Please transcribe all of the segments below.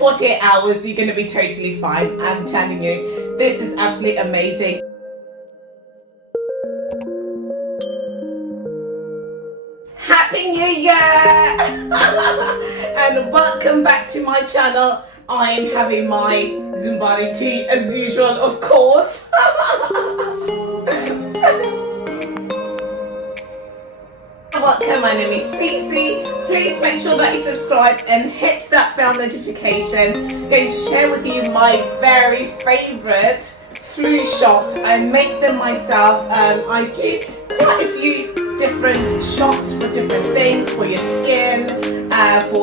48 hours, you're going to be totally fine. I'm telling you, this is absolutely amazing. Happy New Year! And welcome back to my channel. I am having my Zumbani tea as usual, of course. Welcome, my name is Cece. Please make sure that you subscribe and hit that bell notification. I'm going to share with you my very favorite flu shot. I make them myself. I do quite a few different shots for different things, for your skin,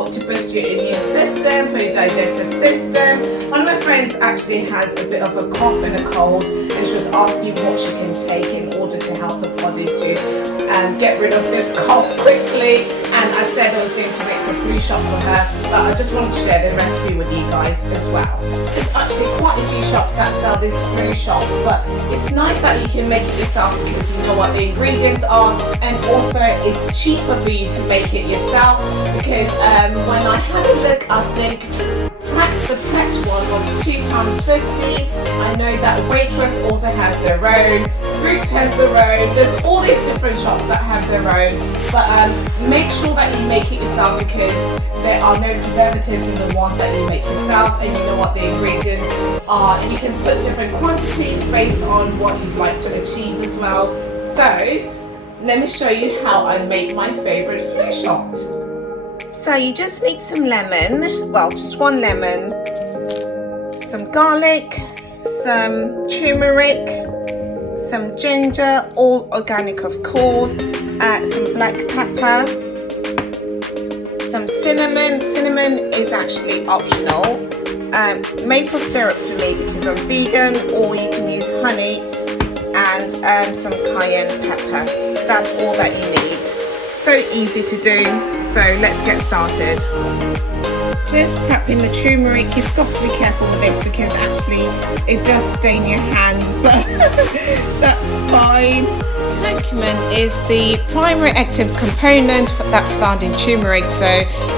to boost your immune system, for your digestive system. One of my friends actually has a bit of a cough and a cold, and she was asking what she can take in order to help her body to get rid of this cough quickly. And I said I was going to make the flu shot for her, but I just wanted to share the recipe with you guys as well. There's actually quite a few shops that sell these flu shots, but it's nice that you can make it yourself because you know what the ingredients are, and also it's cheaper for you to make it yourself because when I had a look, I think the Pret one was £2.50. I know that Waitress also has their own, Roots has their own, there's all these different shops that have their own, but make sure that you make it yourself because there are no preservatives in the one that you make yourself, and you know what the ingredients are, and you can put different quantities based on what you'd like to achieve as well. So let me show you how I make my favorite flu shot. So you just need some lemon, well just one lemon, some garlic, some turmeric, some ginger, all organic of course, some black pepper, some cinnamon. Cinnamon is actually optional, maple syrup for me because I'm vegan, or you can use honey, and some cayenne pepper. That's all that you need. So easy to do, so let's get started. Just prepping the turmeric. You've got to be careful with this because actually it does stain your hands, but that's fine. Curcumin is the primary active component that's found in turmeric, so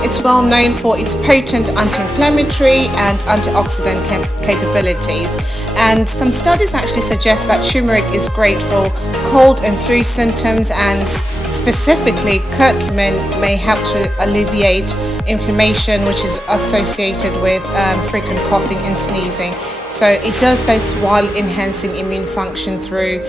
it's well known for its potent anti-inflammatory and antioxidant capabilities. And some studies actually suggest that turmeric is great for cold and flu symptoms, and specifically curcumin may help to alleviate inflammation, which is associated with frequent coughing and sneezing. So it does this while enhancing immune function through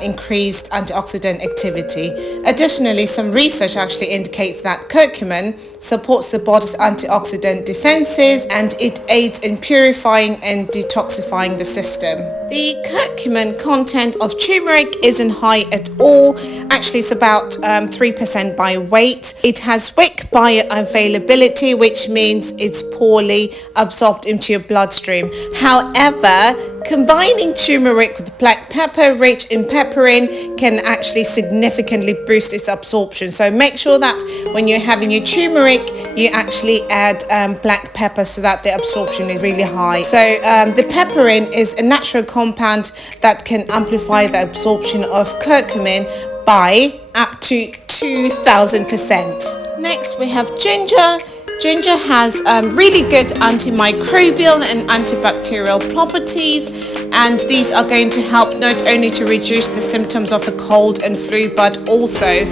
increased antioxidant activity. Additionally, some research actually indicates that curcumin supports the body's antioxidant defenses, and it aids in purifying and detoxifying the system. The curcumin content of turmeric isn't high at all. Actually, it's about 3% by weight. It has weak bioavailability, which means it's poorly absorbed into your bloodstream. However, combining turmeric with black pepper rich in piperine can actually significantly boost its absorption. So make sure that when you're having your turmeric, you actually add black pepper so that the absorption is really high. So the piperine is a natural compound that can amplify the absorption of curcumin by up to 2000%. Next, we have ginger. Ginger has really good antimicrobial and antibacterial properties, and these are going to help not only to reduce the symptoms of a cold and flu, but also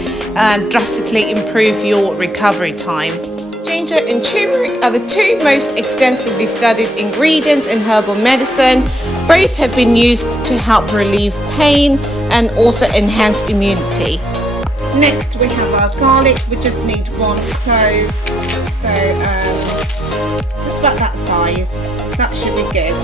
drastically improve your recovery time. Ginger and turmeric are the two most extensively studied ingredients in herbal medicine. Both have been used to help relieve pain and also enhance immunity. Next, we have our garlic. We just need one clove, so just about that size. That should be good.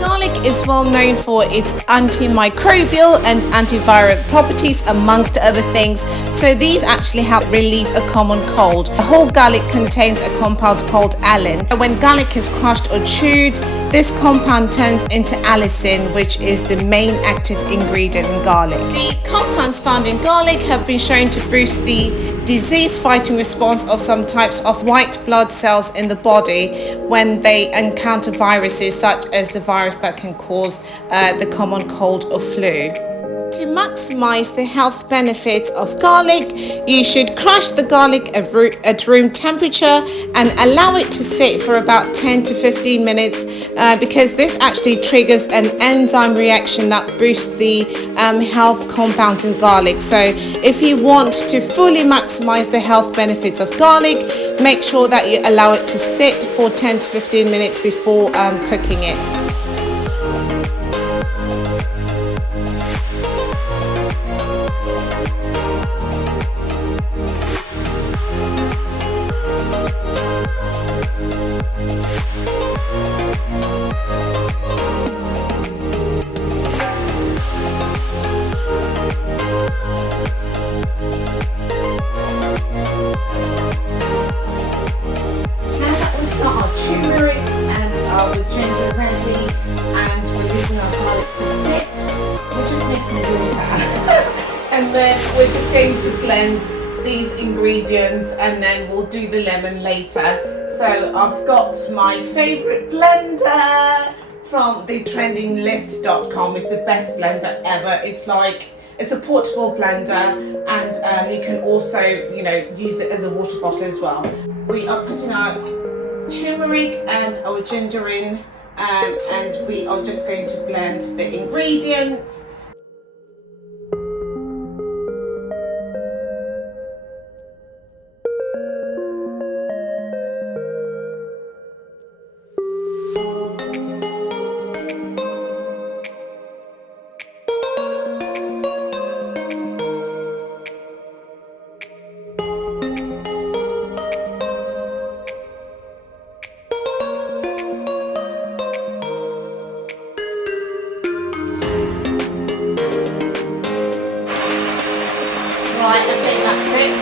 Garlic is well known for its antimicrobial and antiviral properties, amongst other things. So these actually help relieve a common cold. The whole garlic contains a compound called allicin. When garlic is crushed or chewed, this compound turns into allicin, which is the main active ingredient in garlic. The compounds found in garlic have been shown to boost the disease-fighting response of some types of white blood cells in the body when they encounter viruses such as the virus that can cause the common cold or flu. To maximize the health benefits of garlic, you should crush the garlic at room temperature and allow it to sit for about 10 to 15 minutes because this actually triggers an enzyme reaction that boosts the health compounds in garlic. So if you want to fully maximize the health benefits of garlic, make sure that you allow it to sit for 10 to 15 minutes before cooking it. Turmeric and our ginger ready, and we're leaving our garlic to sit. We just need some water. And then we're just going to blend these ingredients and then we'll do the lemon later. So I've got my favourite blender from the trendinglist.com. It's the best blender ever. It's a portable blender, and you can also, use it as a water bottle as well. We are putting our turmeric and our ginger in, and we are just going to blend the ingredients. Right, I think that's it.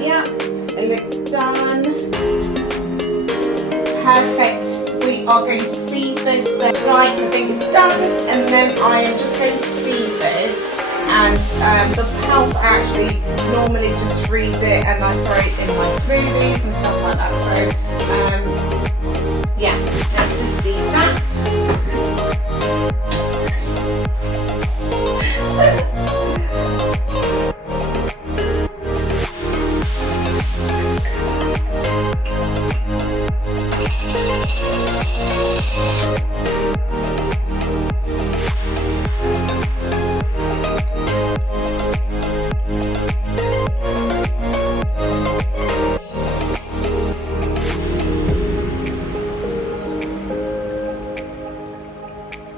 Yeah, it looks done. Perfect. We are going to sieve this then. Right, I think it's done. And then I am just going to sieve this. And the pulp, I actually normally just freeze it and I throw it in my smoothies and stuff like that. So, yeah, let's just sieve that.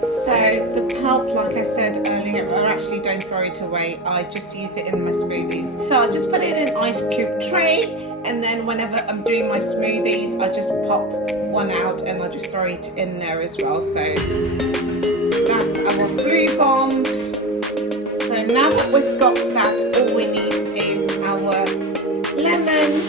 So the pulp, like I said earlier, I actually don't throw it away. I just use it in my smoothies. So I'll just put it in an ice cube tray, and then whenever I'm doing my smoothies, I just pop one out and I just throw it in there as well. So that's our flu bomb. So now that we've got that, all we need is our lemon.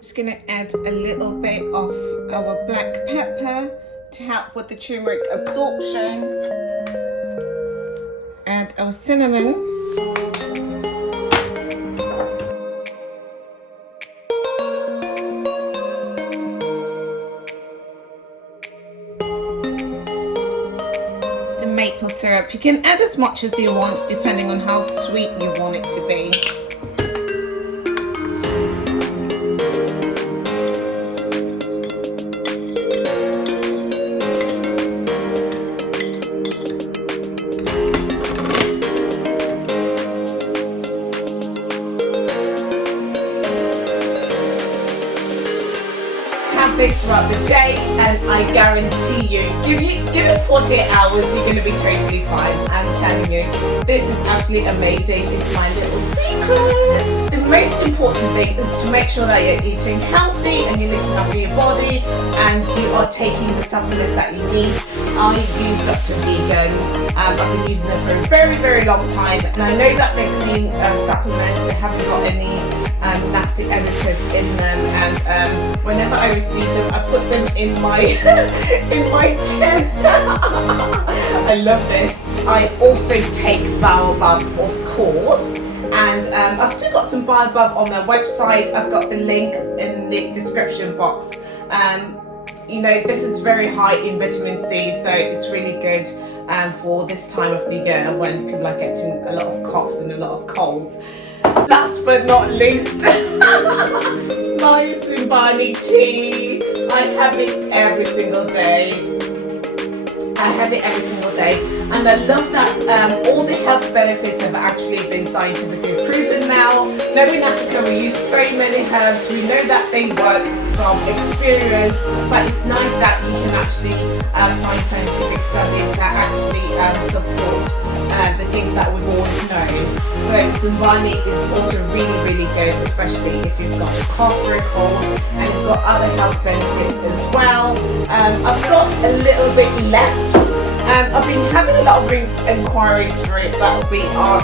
Just going to add a little bit of our black pepper to help with the turmeric absorption. Add our cinnamon. The maple syrup. You can add as much as you want depending on how sweet you want it to be. This throughout the day, and I guarantee you, give it 48 hours, you're going to be totally fine. I'm telling you, this is absolutely amazing. It's my little secret. The most important thing is to make sure that you're eating healthy and you're looking after your body and you are taking the supplements that you need. I use Dr. Vegan. I've been using them for a very, very long time, and I know that they're clean supplements. They haven't got any nasty additives in them, and whenever I receive them, I put them in my in my tin. I love this. I also take Baobab, of course, and I've still got some Baobab on my website. I've got the link in the description box. You know, this is very high in vitamin C, so it's really good for this time of the year when people are getting a lot of coughs and a lot of colds. Last but not least, my Zumbani tea. I have it every single day. And I love that all the health benefits have actually been scientifically proven now. Now in Africa we use so many herbs, we know that they work from experience, but it's nice that you can actually find scientific studies that actually support the things that we've always known. So Zumbani is also really, really good, especially if you've got a cough or a cold, and it's got other health benefits as well. I've got a little bit left. I've been having a lot of inquiries for it, but we are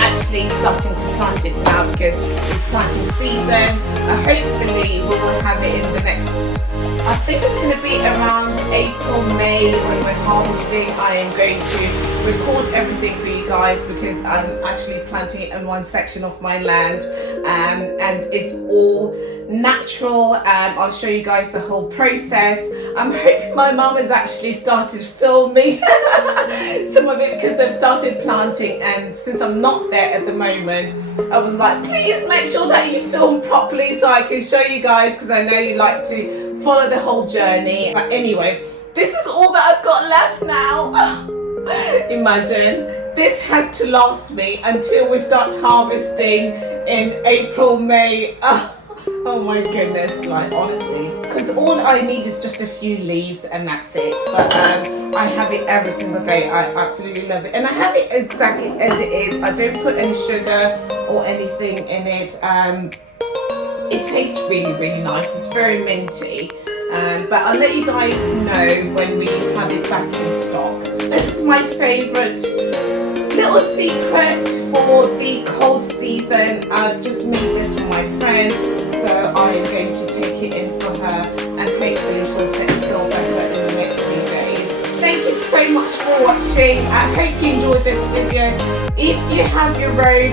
actually starting to plant it now because it's planting season. Hopefully we will have it in the next, I think it's going to be around April, May when we're harvesting. I am going to record everything for you guys because I'm actually planting it in one section of my land, and it's all natural. I'll show you guys the whole process. I'm hoping my mum has actually started filming some of it because they've started planting, and since I'm not there at the moment, I was like, please make sure that you film properly so I can show you guys, because I know you like to follow the whole journey. But anyway, this is all that I've got left now. Imagine, this has to last me until we start harvesting in April, May. Oh my goodness, like honestly, because all I need is just a few leaves and that's it. But I have it every single day. I absolutely love it, and I have it exactly as it is. I don't put any sugar or anything in it. It tastes really, really nice. It's very minty. But I'll let you guys know when we have it back in stock. This is my favourite little secret for the cold season. I've just made this for my friend, so I'm going to take it in for her, and hopefully she'll feel better in the next few days. Thank you so much for watching. I hope you enjoyed this video. If you have your own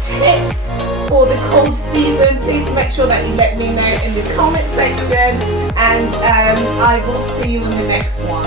tips for the cold season, please make sure that you let me know in the comment section, and I will see you in the next one.